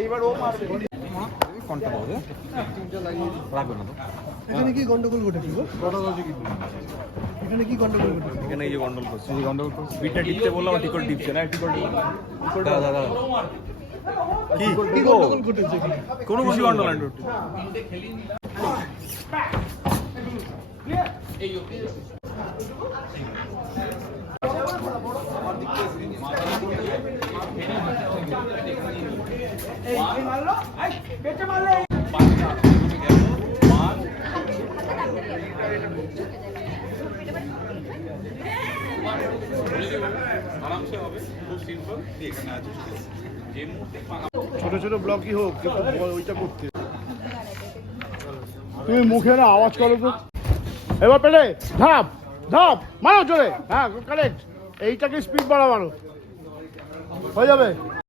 এইবার ও মারবে এখানে কি গন্ডগোল ঘটেছে গো? এখানে কি গন্ডগোল ঘটেছে? এখানে এই যে গন্ডগোল করছে, এই গন্ডগোল করছে, বিটটা টিপতে বললাম ঠিক করে টিপছে না, ঠিক করে দাদা কি গন্ডগোল ঘটেছে? কোনো কিছু গন্ডগোল নাই। ছোট ছোট ব্লকই হোক, কিন্তু ওইটা করতে তুমি মুখে না আওয়াজ করো তো। এবার পেলে ধাপ ধাপ মারো জোরে, হ্যাঁ কারেক্ট। এইটাকে স্পিড বাড়া মারো, হয়ে যাবে।